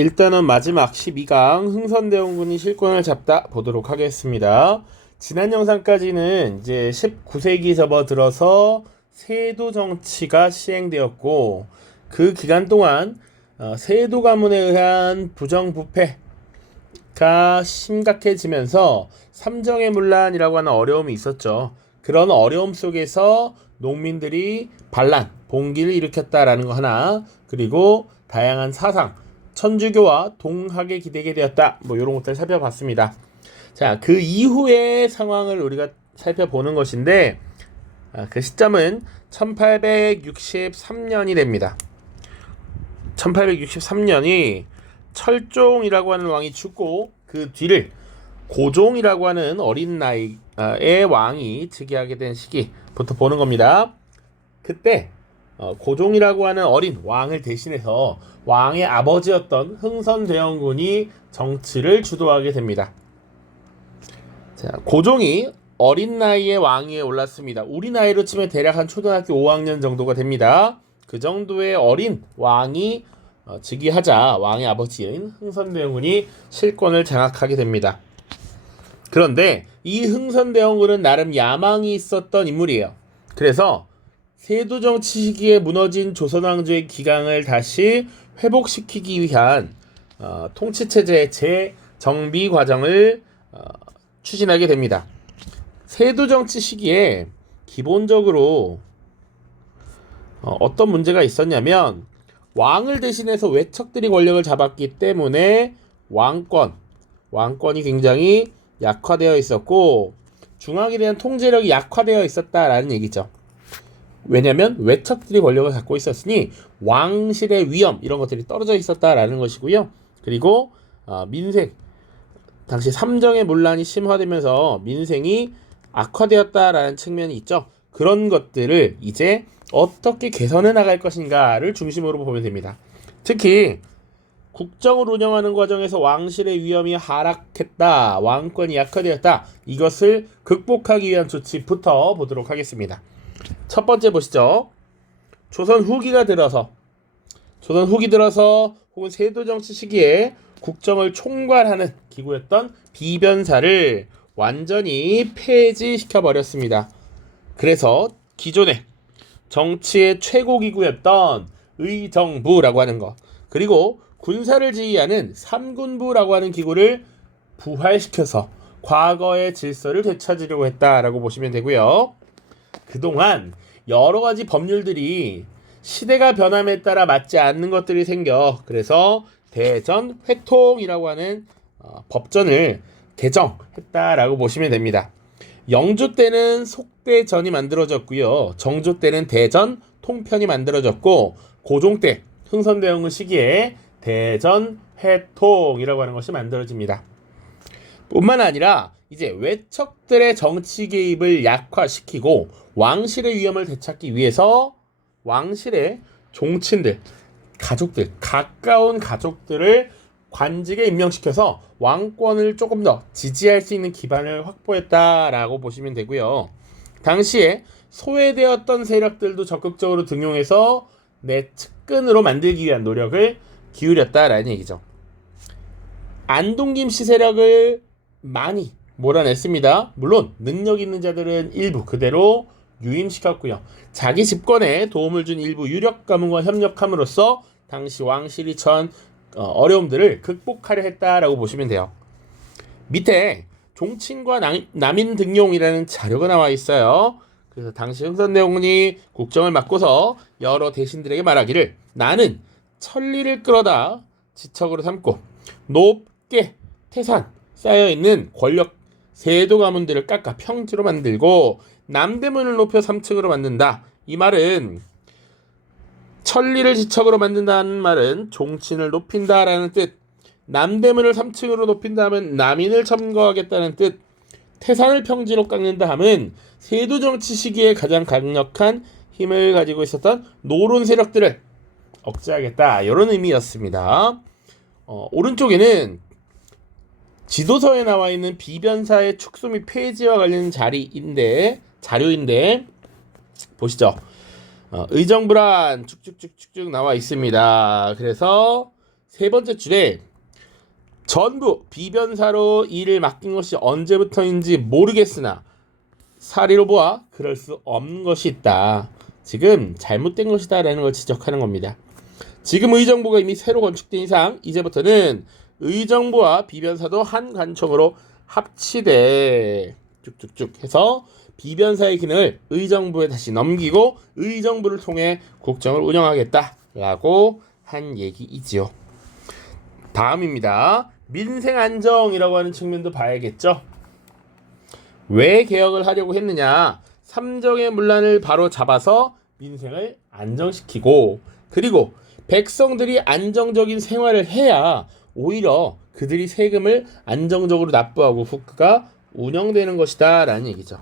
일단은 마지막 12강 흥선대원군이 실권을 잡다 보도록 하겠습니다. 지난 영상까지는 이제 19세기 접어들어서 세도 정치가 시행되었고 그 기간 동안 세도 가문에 의한 부정부패가 심각해지면서 삼정의 문란이라고 하는 어려움이 있었죠. 그런 어려움 속에서 농민들이 반란, 봉기를 일으켰다라는 거 하나, 그리고 다양한 사상, 천주교와 동학에 기대게 되었다. 이런 것들 살펴봤습니다. 자, 그 이후의 상황을 우리가 살펴보는 것인데 그 시점은 1863년이 됩니다. 1863년이 철종이라고 하는 왕이 죽고 그 뒤를 고종이라고 하는 어린 나이의 왕이 즉위하게 된 시기부터 보는 겁니다. 그때 고종이라고 하는 어린 왕을 대신해서 왕의 아버지였던 흥선대원군이 정치를 주도하게 됩니다. 자, 고종이 어린 나이에 왕위에 올랐습니다. 우리 나이로 치면 대략 한 초등학교 5학년 정도가 됩니다. 그 정도의 어린 왕이 즉위하자 왕의 아버지인 흥선대원군이 실권을 장악하게 됩니다. 그런데 이 흥선대원군은 나름 야망이 있었던 인물이에요. 그래서 세도정치 시기에 무너진 조선왕조의 기강을 다시 회복시키기 위한 통치체제의 재정비 과정을 추진하게 됩니다. 세도정치 시기에 기본적으로 어떤 문제가 있었냐면 왕을 대신해서 외척들이 권력을 잡았기 때문에 왕권이 굉장히 약화되어 있었고 중앙에 대한 통제력이 약화되어 있었다라는 얘기죠. 왜냐하면 외척들이 권력을 갖고 있었으니 왕실의 위험 이런 것들이 떨어져 있었다라는 것이고요. 그리고 민생, 당시 삼정의 문란이 심화되면서 민생이 악화되었다라는 측면이 있죠. 그런 것들을 이제 어떻게 개선해 나갈 것인가를 중심으로 보면 됩니다. 특히 국정을 운영하는 과정에서 왕실의 위험이 하락했다, 왕권이 약화되었다, 이것을 극복하기 위한 조치부터 보도록 하겠습니다. 첫 번째 보시죠. 조선 후기 들어서 혹은 세도정치 시기에 국정을 총괄하는 기구였던 비변사를 완전히 폐지시켜버렸습니다. 그래서 기존의 정치의 최고 기구였던 의정부라고 하는 것, 그리고 군사를 지휘하는 삼군부라고 하는 기구를 부활시켜서 과거의 질서를 되찾으려고 했다라고 보시면 되고요. 그동안 여러 가지 법률들이 시대가 변함에 따라 맞지 않는 것들이 생겨 그래서 대전회통이라고 하는 법전을 개정했다라고 보시면 됩니다. 영조 때는 속대전이 만들어졌고요. 정조 때는 대전통편이 만들어졌고 고종 때 흥선대원군 시기에 대전회통이라고 하는 것이 만들어집니다. 뿐만 아니라 이제 외척들의 정치 개입을 약화시키고 왕실의 위험을 되찾기 위해서 왕실의 종친들, 가족들, 가까운 가족들을 관직에 임명시켜서 왕권을 조금 더 지지할 수 있는 기반을 확보했다라고 보시면 되고요. 당시에 소외되었던 세력들도 적극적으로 등용해서 내 측근으로 만들기 위한 노력을 기울였다라는 얘기죠. 안동김씨 세력을 많이 몰아냈습니다. 물론 능력 있는 자들은 일부 그대로 유임시켰고요. 자기 집권에 도움을 준 일부 유력 가문과 협력함으로써 당시 왕실이 처한 어려움들을 극복하려 했다라고 보시면 돼요. 밑에 종친과 남인 등용이라는 자료가 나와 있어요. 그래서 당시 흥선대원군이 국정을 맡고서 여러 대신들에게 말하기를 나는 천리를 끌어다 지척으로 삼고 높게 태산 쌓여있는 권력 세도 가문들을 깎아 평지로 만들고 남대문을 높여 3층으로 만든다. 이 말은 천리를 지척으로 만든다는 말은 종친을 높인다라는 뜻, 남대문을 3층으로 높인다 하면 남인을 첨거하겠다는 뜻, 태산을 평지로 깎는다 하면 세도정치 시기에 가장 강력한 힘을 가지고 있었던 노론 세력들을 억제하겠다, 이런 의미였습니다. 오른쪽에는 지도서에 나와 있는 비변사의 축소 및 폐지와 관련 자료인데 보시죠. 의정부란 쭉쭉쭉쭉 나와 있습니다. 그래서 세 번째 줄에 전부 비변사로 일을 맡긴 것이 언제부터인지 모르겠으나 사례로 보아 그럴 수 없는 것이 있다. 지금 잘못된 것이다 라는 걸 지적하는 겁니다. 지금 의정부가 이미 새로 건축된 이상 이제부터는 의정부와 비변사도 한 관청으로 합치되 쭉쭉쭉 해서 비변사의 기능을 의정부에 다시 넘기고 의정부를 통해 국정을 운영하겠다라고 한 얘기이지요. 다음입니다. 민생 안정이라고 하는 측면도 봐야겠죠. 왜 개혁을 하려고 했느냐? 삼정의 문란을 바로 잡아서 민생을 안정시키고 그리고 백성들이 안정적인 생활을 해야 오히려 그들이 세금을 안정적으로 납부하고 국가가 운영되는 것이다 라는 얘기죠.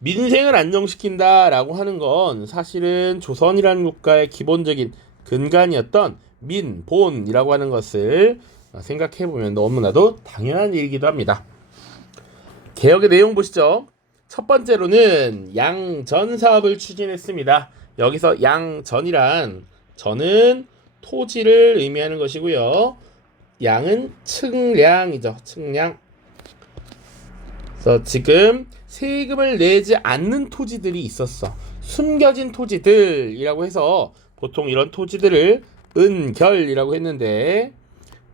민생을 안정시킨다라고 하는 건 사실은 조선이라는 국가의 기본적인 근간이었던 민본이라고 하는 것을 생각해보면 너무나도 당연한 일이기도 합니다. 개혁의 내용 보시죠. 첫 번째로는 양전 사업을 추진했습니다. 여기서 양전이란 전은 토지를 의미하는 것이고요. 양은 측량이죠. 측량. 그래서 지금 세금을 내지 않는 토지들이 있었어. 숨겨진 토지들이라고 해서 보통 이런 토지들을 은결이라고 했는데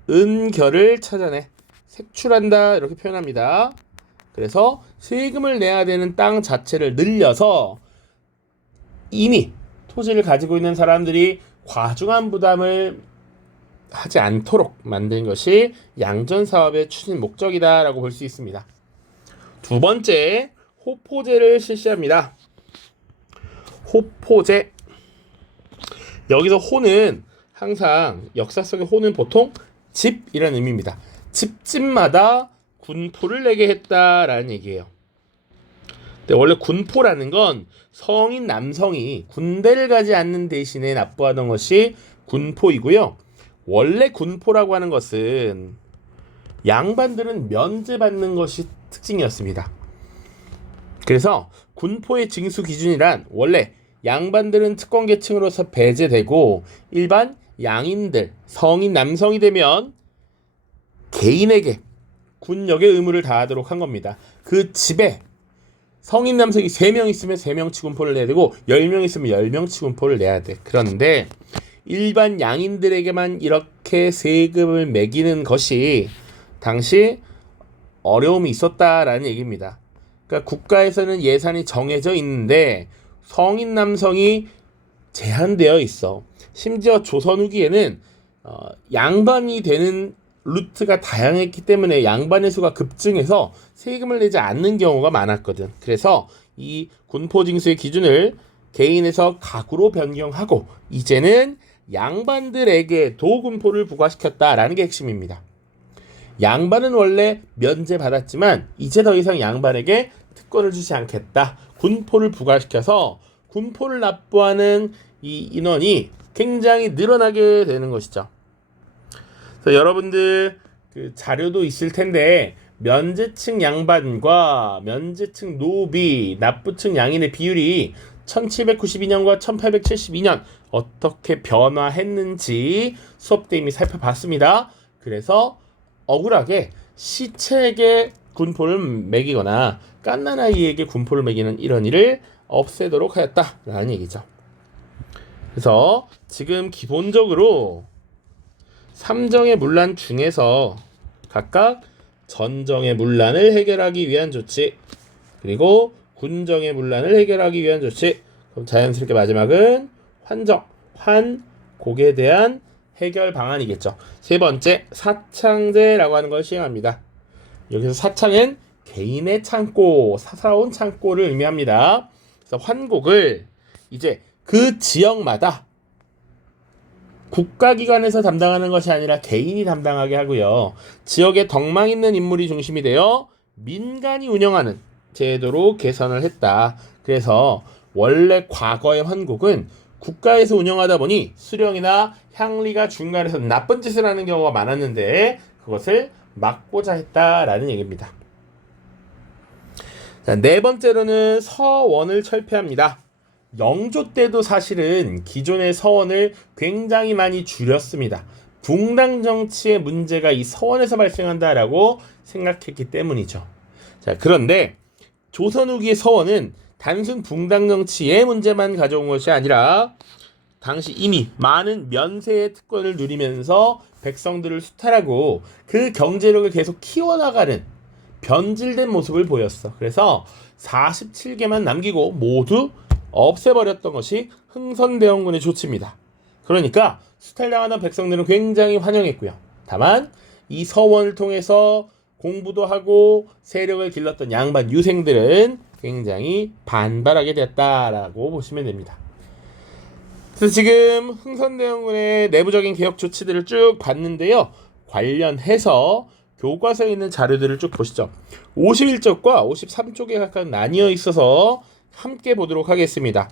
은결을 찾아내 색출한다 이렇게 표현합니다. 그래서 세금을 내야 되는 땅 자체를 늘려서 이미 토지를 가지고 있는 사람들이 과중한 부담을 하지 않도록 만든 것이 양전 사업의 추진 목적이다라고 볼 수 있습니다. 두 번째, 호포제를 실시합니다. 호포제. 여기서 호는 항상 역사 속의 호는 보통 집이라는 의미입니다. 집집마다 군포를 내게 했다라는 얘기예요. 근데 원래 군포라는 건 성인 남성이 군대를 가지 않는 대신에 납부하던 것이 군포이고요. 원래 군포라고 하는 것은 양반들은 면제받는 것이 특징이었습니다. 그래서 군포의 징수 기준이란 원래 양반들은 특권계층으로서 배제되고 일반 양인들, 성인 남성이 되면 개인에게 군역의 의무를 다하도록 한 겁니다. 그 집에 성인 남성이 3명 있으면 3명치 군포를 내야 되고 10명 있으면 10명치 군포를 내야 돼. 그런데 일반 양인들에게만 이렇게 세금을 매기는 것이 당시 어려움이 있었다라는 얘기입니다. 그러니까 국가에서는 예산이 정해져 있는데 성인 남성이 제한되어 있어. 심지어 조선 후기에는 양반이 되는 루트가 다양했기 때문에 양반의 수가 급증해서 세금을 내지 않는 경우가 많았거든. 그래서 이 군포징수의 기준을 개인에서 가구로 변경하고 이제는 양반들에게도 군포를 부과시켰다라는 게 핵심입니다. 양반은 원래 면제받았지만 이제 더 이상 양반에게 특권을 주지 않겠다. 군포를 부과시켜서 군포를 납부하는 이 인원이 굉장히 늘어나게 되는 것이죠. 그래서 여러분들 그 자료도 있을 텐데 면제층 양반과 면제층 노비, 납부층 양인의 비율이 1792년과 1872년 어떻게 변화했는지 수업 때 이미 살펴봤습니다. 그래서 억울하게 시체에게 군포를 매기거나 갓난아이에게 군포를 매기는 이런 일을 없애도록 하였다라는 얘기죠. 그래서 지금 기본적으로 삼정의 문란 중에서 각각 전정의 문란을 해결하기 위한 조치 그리고 군정의 문란을 해결하기 위한 조치 그럼 자연스럽게 마지막은 환정, 환곡에 대한 해결 방안이겠죠. 세 번째, 사창제라고 하는 걸 시행합니다. 여기서 사창은 개인의 창고, 사사로운 창고를 의미합니다. 그래서 환곡을 이제 그 지역마다 국가기관에서 담당하는 것이 아니라 개인이 담당하게 하고요. 지역에 덕망 있는 인물이 중심이 되어 민간이 운영하는 제도로 개선을 했다. 그래서 원래 과거의 환곡은 국가에서 운영하다 보니 수령이나 향리가 중간에서 나쁜 짓을 하는 경우가 많았는데 그것을 막고자 했다라는 얘기입니다. 자, 네 번째로는 서원을 철폐합니다. 영조 때도 사실은 기존의 서원을 굉장히 많이 줄였습니다. 붕당 정치의 문제가 이 서원에서 발생한다라고 생각했기 때문이죠. 자, 그런데 조선 후기의 서원은 단순 붕당 정치의 문제만 가져온 것이 아니라 당시 이미 많은 면세의 특권을 누리면서 백성들을 수탈하고 그 경제력을 계속 키워나가는 변질된 모습을 보였어. 그래서 47개만 남기고 모두 없애버렸던 것이 흥선대원군의 조치입니다. 그러니까 수탈당하던 백성들은 굉장히 환영했고요. 다만 이 서원을 통해서 공부도 하고 세력을 길렀던 양반 유생들은 굉장히 반발하게 됐다라고 보시면 됩니다. 그래서 지금 흥선대원군의 내부적인 개혁 조치들을 쭉 봤는데요. 관련해서 교과서에 있는 자료들을 쭉 보시죠. 51쪽과 53쪽에 각각 나뉘어 있어서 함께 보도록 하겠습니다.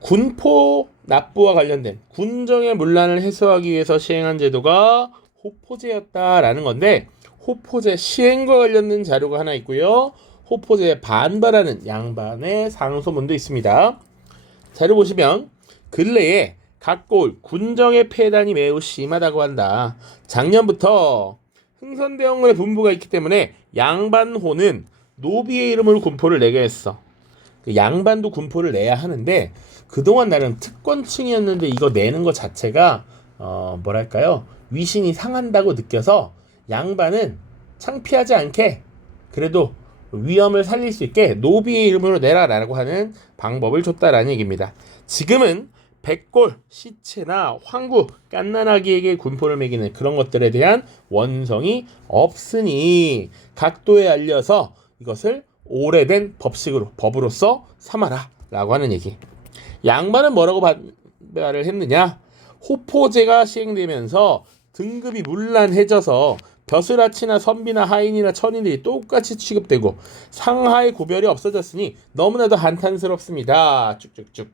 군포 납부와 관련된 군정의 문란을 해소하기 위해서 시행한 제도가 호포제였다라는 건데, 호포제 시행과 관련된 자료가 하나 있고요. 호포제에 반발하는 양반의 상소문도 있습니다. 자료 보시면 근래에 각골 군정의 폐단이 매우 심하다고 한다. 작년부터 흥선대원군의 분부가 있기 때문에 양반호는 노비의 이름으로 군포를 내게 했어. 그 양반도 군포를 내야 하는데 그동안 나름 특권층이었는데 이거 내는 것 자체가 뭐랄까요, 위신이 상한다고 느껴서 양반은 창피하지 않게 그래도 위험을 살릴 수 있게 노비의 이름으로 내라라고 하는 방법을 줬다라는 얘기입니다. 지금은 백골, 시체나 황구, 갓난아기에게 군포를 매기는 그런 것들에 대한 원성이 없으니 각도에 알려서 이것을 오래된 법으로서 삼아라 라고 하는 얘기. 양반은 뭐라고 반발을 했느냐? 호포제가 시행되면서 등급이 문란해져서 벼슬아치나 선비나 하인이나 천인들이 똑같이 취급되고 상하의 구별이 없어졌으니 너무나도 한탄스럽습니다. 쭉쭉쭉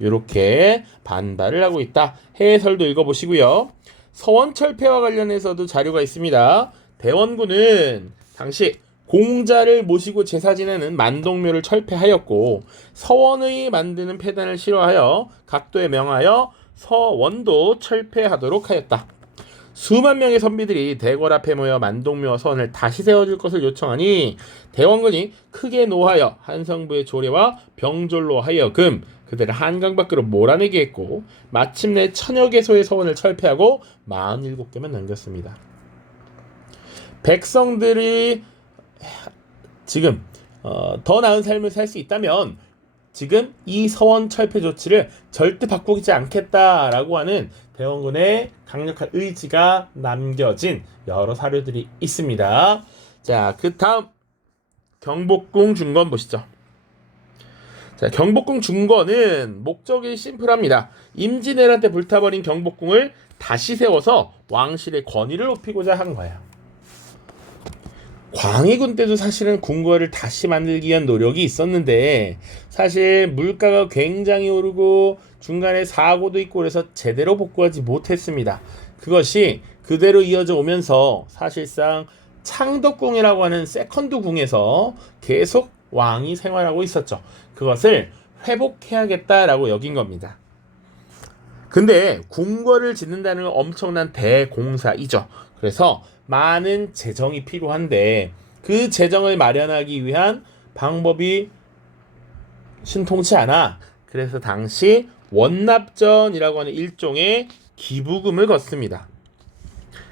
이렇게 반발을 하고 있다. 해설도 읽어보시고요. 서원철폐와 관련해서도 자료가 있습니다. 대원군은 당시 공자를 모시고 제사 지내는 만동묘를 철폐하였고 서원의 만드는 폐단을 싫어하여 각도에 명하여 서원도 철폐하도록 하였다. 수만 명의 선비들이 대궐 앞에 모여 만동묘와 서원을 다시 세워줄 것을 요청하니 대원군이 크게 노하여 한성부의 조례와 병졸로 하여금 그들을 한강 밖으로 몰아내게 했고 마침내 천여 개소의 서원을 철폐하고 47개만 남겼습니다. 백성들이 지금 더 나은 삶을 살 수 있다면 지금 이 서원 철폐 조치를 절대 바꾸지 않겠다라고 하는 대원군의 강력한 의지가 남겨진 여러 사료들이 있습니다. 자, 그 다음 경복궁 중건 보시죠. 자, 경복궁 중건은 목적이 심플합니다. 임진왜란 때 불타버린 경복궁을 다시 세워서 왕실의 권위를 높이고자 한 거예요. 광해군 때도 사실은 궁궐을 다시 만들기 위한 노력이 있었는데 사실 물가가 굉장히 오르고 중간에 사고도 있고 그래서 제대로 복구하지 못했습니다. 그것이 그대로 이어져 오면서 사실상 창덕궁이라고 하는 세컨드 궁에서 계속 왕이 생활하고 있었죠. 그것을 회복해야겠다라고 여긴 겁니다. 근데 궁궐을 짓는다는 건 엄청난 대공사이죠. 그래서 많은 재정이 필요한데 그 재정을 마련하기 위한 방법이 신통치 않아. 그래서 당시 원납전이라고 하는 일종의 기부금을 걷습니다.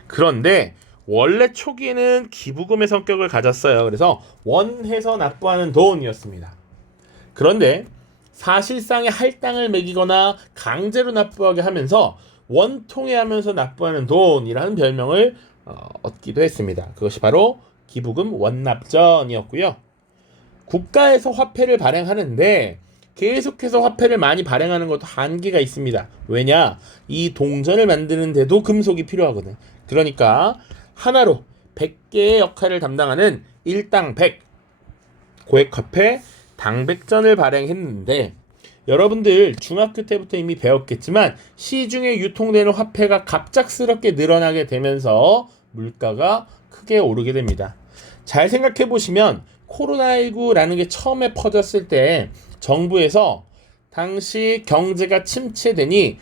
그런데 원래 초기에는 기부금의 성격을 가졌어요. 그래서 원해서 납부하는 돈이었습니다. 그런데 사실상의 할당을 매기거나 강제로 납부하게 하면서 원통해하면서 납부하는 돈이라는 별명을 얻기도 했습니다. 그것이 바로 기부금 원납전이었고요. 국가에서 화폐를 발행하는데 계속해서 화폐를 많이 발행하는 것도 한계가 있습니다. 왜냐? 이 동전을 만드는데도 금속이 필요하거든. 그러니까 하나로 100개의 역할을 담당하는 일당 100 고액화폐 당백전을 발행했는데 여러분들 중학교 때부터 이미 배웠겠지만 시중에 유통되는 화폐가 갑작스럽게 늘어나게 되면서 물가가 크게 오르게 됩니다. 잘 생각해 보시면 코로나19라는 게 처음에 퍼졌을 때 정부에서 당시 경제가 침체되니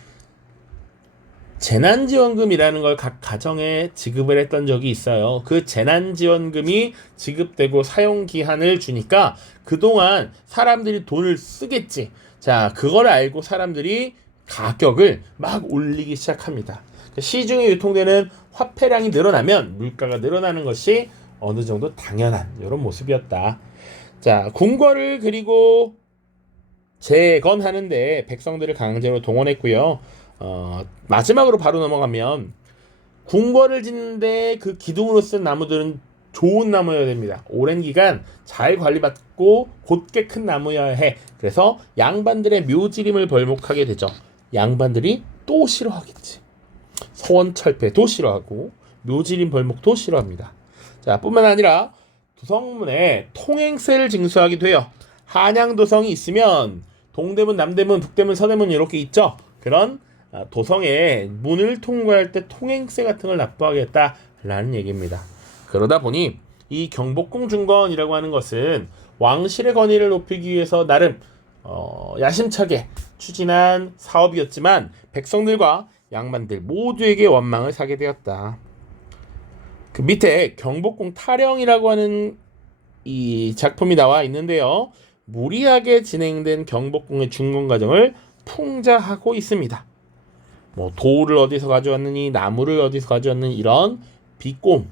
재난지원금이라는 걸 각 가정에 지급을 했던 적이 있어요. 그 재난지원금이 지급되고 사용기한을 주니까 그동안 사람들이 돈을 쓰겠지. 자, 그걸 알고 사람들이 가격을 막 올리기 시작합니다. 시중에 유통되는 화폐량이 늘어나면 물가가 늘어나는 것이 어느 정도 당연한 이런 모습이었다. 자, 궁궐을 그리고 재건하는데 백성들을 강제로 동원했고요. 마지막으로 바로 넘어가면 궁궐을 짓는데 그 기둥으로 쓴 나무들은 좋은 나무여야 됩니다. 오랜 기간 잘 관리받고 곧게 큰 나무여야 해. 그래서 양반들의 묘지림을 벌목하게 되죠. 양반들이 또 싫어하겠지. 서원철폐도 싫어하고 묘지림 벌목도 싫어합니다. 자, 뿐만 아니라 도성문에 통행세를 징수하기도 해요. 한양도성이 있으면 동대문, 남대문, 북대문, 서대문 이렇게 있죠. 그런 도성의 문을 통과할 때 통행세 같은 걸 납부하겠다라는 얘기입니다. 그러다 보니 이 경복궁 중건이라고 하는 것은 왕실의 권위를 높이기 위해서 나름 야심차게 추진한 사업이었지만 백성들과 양반들 모두에게 원망을 사게 되었다. 그 밑에 경복궁 타령이라고 하는 이 작품이 나와 있는데요. 무리하게 진행된 경복궁의 중건 과정을 풍자하고 있습니다. 뭐 돌을 어디서 가져왔느니 나무를 어디서 가져왔느니 이런 비꼼,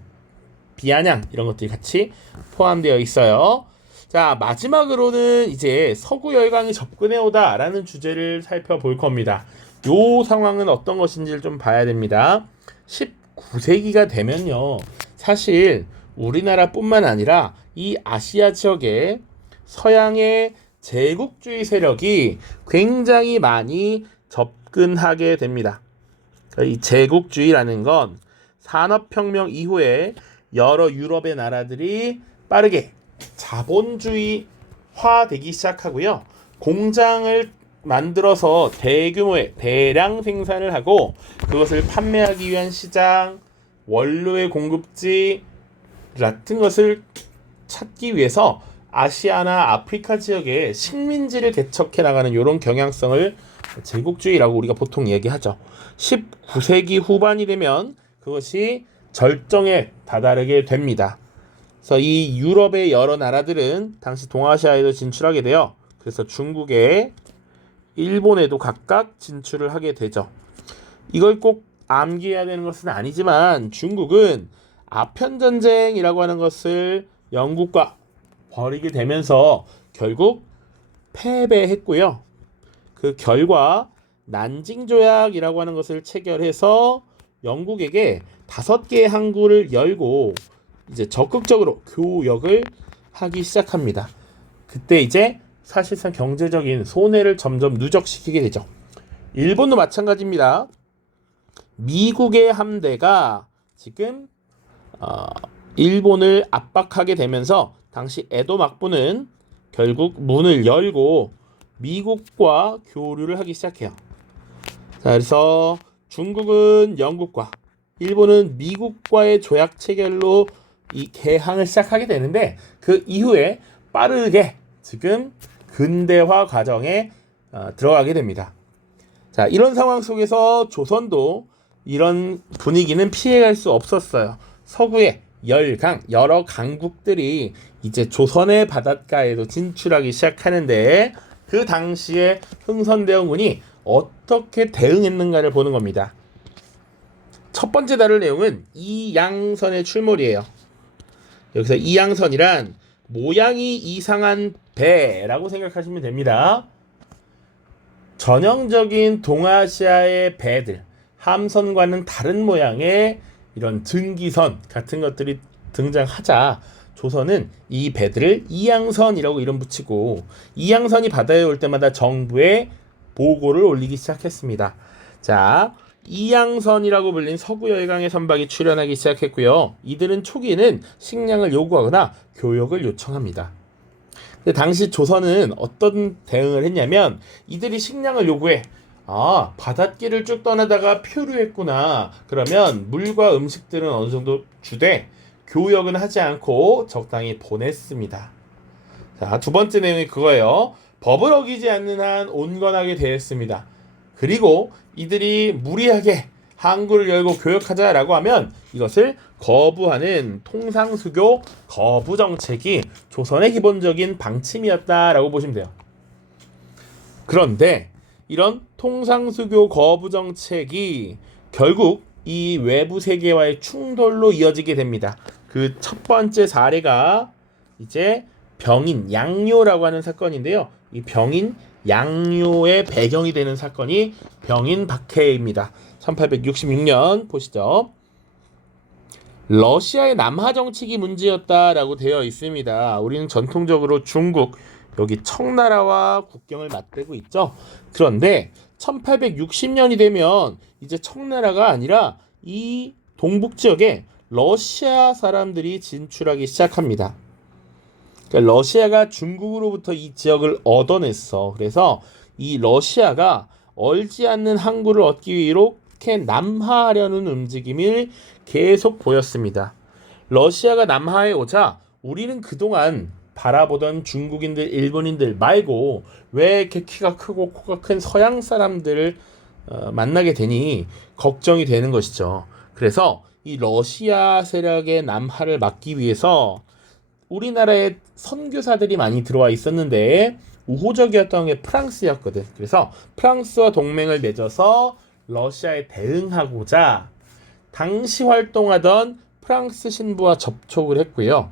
비아냥 이런 것들이 같이 포함되어 있어요. 자, 마지막으로는 이제 서구 열강이 접근해 오다라는 주제를 살펴볼 겁니다. 요 상황은 어떤 것인지를 좀 봐야 됩니다. 19세기가 되면요. 사실 우리나라뿐만 아니라 이 아시아 지역에 서양의 제국주의 세력이 굉장히 많이 접근하게 됩니다. 이 제국주의라는 건 산업혁명 이후에 여러 유럽의 나라들이 빠르게 자본주의화 되기 시작하고요. 공장을 만들어서 대규모의 대량 생산을 하고 그것을 판매하기 위한 시장, 원료의 공급지 같은 것을 찾기 위해서 아시아나 아프리카 지역에 식민지를 개척해 나가는 이런 경향성을 제국주의라고 우리가 보통 얘기하죠. 19세기 후반이 되면 그것이 절정에 다다르게 됩니다. 그래서 이 유럽의 여러 나라들은 당시 동아시아에도 진출하게 돼요. 그래서 중국에 일본에도 각각 진출을 하게 되죠. 이걸 꼭 암기해야 되는 것은 아니지만 중국은 아편전쟁이라고 하는 것을 영국과 벌이게 되면서 결국 패배했고요. 그 결과 난징조약이라고 하는 것을 체결해서 영국에게 5개의 항구를 열고 이제 적극적으로 교역을 하기 시작합니다. 그때 이제 사실상 경제적인 손해를 점점 누적시키게 되죠. 일본도 마찬가지입니다. 미국의 함대가 지금 일본을 압박하게 되면서 당시 에도 막부는 결국 문을 열고 미국과 교류를 하기 시작해요. 자, 그래서 중국은 영국과 일본은 미국과의 조약 체결로 이 개항을 시작하게 되는데 그 이후에 빠르게 지금 근대화 과정에 들어가게 됩니다. 자, 이런 상황 속에서 조선도 이런 분위기는 피해갈 수 없었어요. 서구의 열강, 여러 강국들이 이제 조선의 바닷가에도 진출하기 시작하는데 그 당시에 흥선대원군이 어떻게 대응했는가를 보는 겁니다. 첫 번째 다룰 내용은 이양선의 출몰이에요. 여기서 이양선이란 모양이 이상한 배라고 생각하시면 됩니다. 전형적인 동아시아의 배들, 함선과는 다른 모양의 이런 증기선 같은 것들이 등장하자 조선은 이 배들을 이양선이라고 이름 붙이고 이양선이 바다에 올 때마다 정부에 보고를 올리기 시작했습니다. 자, 이양선이라고 불린 서구열강의 선박이 출현하기 시작했고요. 이들은 초기에는 식량을 요구하거나 교역을 요청합니다. 근데 당시 조선은 어떤 대응을 했냐면 이들이 식량을 요구해. 아, 바닷길을 쭉 떠나다가 표류했구나. 그러면 물과 음식들은 어느 정도 주되 교역은 하지 않고 적당히 보냈습니다. 자, 두 번째 내용이 그거예요. 법을 어기지 않는 한 온건하게 대했습니다. 그리고 이들이 무리하게 항구를 열고 교역하자라고 하면 이것을 거부하는 통상수교 거부 정책이 조선의 기본적인 방침이었다라고 보시면 돼요. 그런데 이런 통상수교 거부 정책이 결국 이 외부 세계와의 충돌로 이어지게 됩니다. 그 첫 번째 사례가 이제 병인 양요라고 하는 사건인데요. 이 병인 양요의 배경이 되는 사건이 병인 박해입니다. 1866년 보시죠. 러시아의 남하 정책이 문제였다라고 되어 있습니다. 우리는 전통적으로 중국, 여기 청나라와 국경을 맞대고 있죠. 그런데 1860년이 되면 이제 청나라가 아니라 이 동북 지역에 러시아 사람들이 진출하기 시작합니다. 그러니까 러시아가 중국으로부터 이 지역을 얻어냈어. 그래서 이 러시아가 얼지 않는 항구를 얻기 위해 이렇게 남하하려는 움직임을 계속 보였습니다. 러시아가 남하에 오자 우리는 그동안 바라보던 중국인들, 일본인들 말고 왜 이렇게 키가 크고 코가 큰 서양 사람들을 만나게 되니 걱정이 되는 것이죠. 그래서 이 러시아 세력의 남하를 막기 위해서 우리나라에 선교사들이 많이 들어와 있었는데 우호적이었던 게 프랑스였거든. 그래서 프랑스와 동맹을 맺어서 러시아에 대응하고자 당시 활동하던 프랑스 신부와 접촉을 했고요.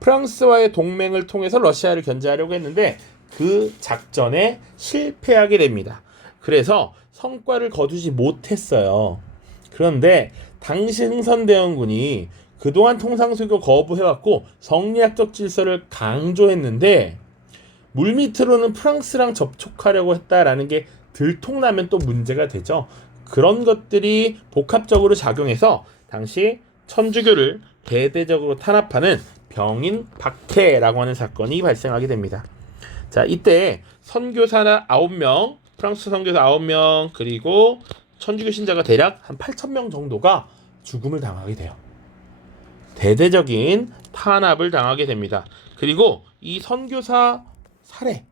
프랑스와의 동맹을 통해서 러시아를 견제하려고 했는데 그 작전에 실패하게 됩니다. 그래서 성과를 거두지 못했어요. 그런데 당시 흥선대원군이 그동안 통상수교 거부해왔고 성리학적 질서를 강조했는데 물밑으로는 프랑스랑 접촉하려고 했다라는 게 들통나면 또 문제가 되죠. 그런 것들이 복합적으로 작용해서 당시 천주교를 대대적으로 탄압하는 병인 박해라고 하는 사건이 발생하게 됩니다. 자, 이때 선교사 9명, 프랑스 선교사 9명, 그리고 천주교 신자가 대략 한 8,000명 정도가 죽음을 당하게 돼요. 대대적인 탄압을 당하게 됩니다. 그리고 이 선교사 살해,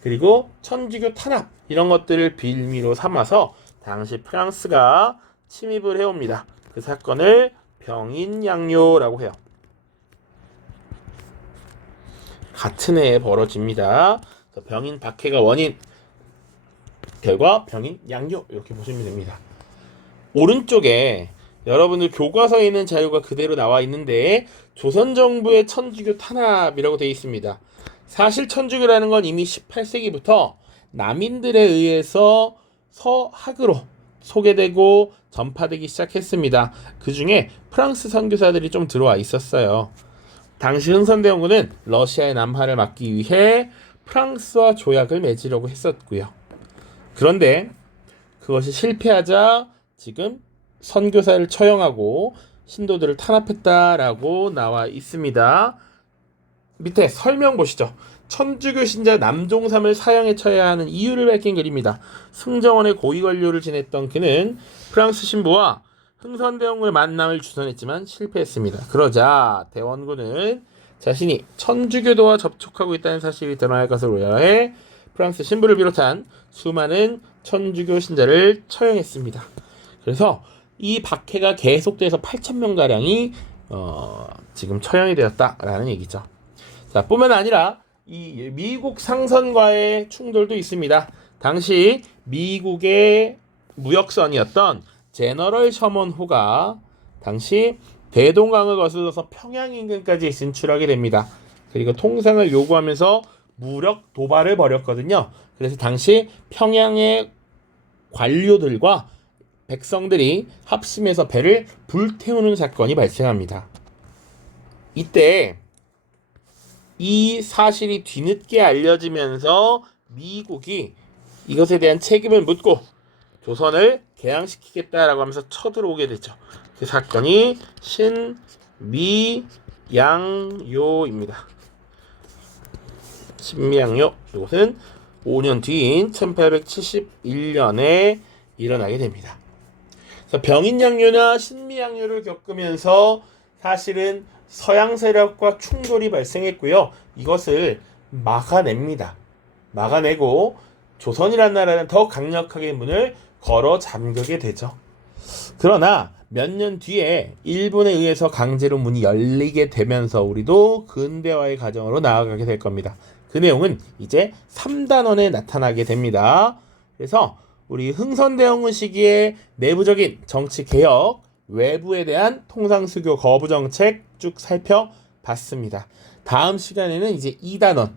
그리고 천주교 탄압 이런 것들을 빌미로 삼아서 당시 프랑스가 침입을 해옵니다. 그 사건을 병인 양요라고 해요. 같은 해에 벌어집니다. 병인 박해가 원인, 결과 병인 양요 이렇게 보시면 됩니다. 오른쪽에 여러분들 교과서에 있는 자료가 그대로 나와 있는데 조선 정부의 천주교 탄압이라고 되어 있습니다. 사실 천주교라는 건 이미 18세기부터 남인들에 의해서 서학으로 소개되고 전파되기 시작했습니다. 그 중에 프랑스 선교사들이 좀 들어와 있었어요. 당시 흥선대원군은 러시아의 남하를 막기 위해 프랑스와 조약을 맺으려고 했었고요. 그런데 그것이 실패하자 지금 선교사를 처형하고 신도들을 탄압했다라고 나와 있습니다. 밑에 설명 보시죠. 천주교 신자 남종삼을 사형에 처해야 하는 이유를 밝힌 글입니다. 승정원의 고위 관료를 지냈던 그는 프랑스 신부와 흥선대원군의 만남을 주선했지만 실패했습니다. 그러자 대원군은 자신이 천주교도와 접촉하고 있다는 사실이 드러날 것을 우려해 프랑스 신부를 비롯한 수많은 천주교 신자를 처형했습니다. 그래서 이 박해가 계속돼서 8,000명가량이 지금 처형이 되었다라는 얘기죠. 자, 뿐만 아니라 이 미국 상선과의 충돌도 있습니다. 당시 미국의 무역선이었던 제너럴 셔먼호가 당시 대동강을 거슬러서 평양 인근까지 진출하게 됩니다. 그리고 통상을 요구하면서 무력 도발을 벌였거든요. 그래서 당시 평양의 관료들과 백성들이 합심해서 배를 불태우는 사건이 발생합니다. 이때 이 사실이 뒤늦게 알려지면서 미국이 이것에 대한 책임을 묻고 조선을 개항시키겠다라고 하면서 쳐들어오게 되죠. 그 사건이 신미양요입니다. 신미양요, 이것은 5년 뒤인 1871년에 일어나게 됩니다. 그래서 병인양요나 신미양요를 겪으면서 사실은 서양 세력과 충돌이 발생했고요. 이것을 막아냅니다. 막아내고 조선이라는 나라는 더 강력하게 문을 걸어 잠그게 되죠. 그러나 몇 년 뒤에 일본에 의해서 강제로 문이 열리게 되면서 우리도 근대화의 과정으로 나아가게 될 겁니다. 그 내용은 이제 3단원에 나타나게 됩니다. 그래서 우리 흥선대원군 시기의 내부적인 정치 개혁, 외부에 대한 통상수교 거부 정책 쭉 살펴봤습니다. 다음 시간에는 이제 2단원,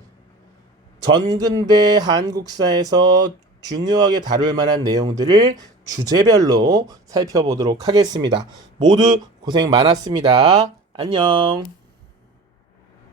전근대 한국사에서 중요하게 다룰 만한 내용들을 주제별로 살펴보도록 하겠습니다. 모두 고생 많았습니다. 안녕.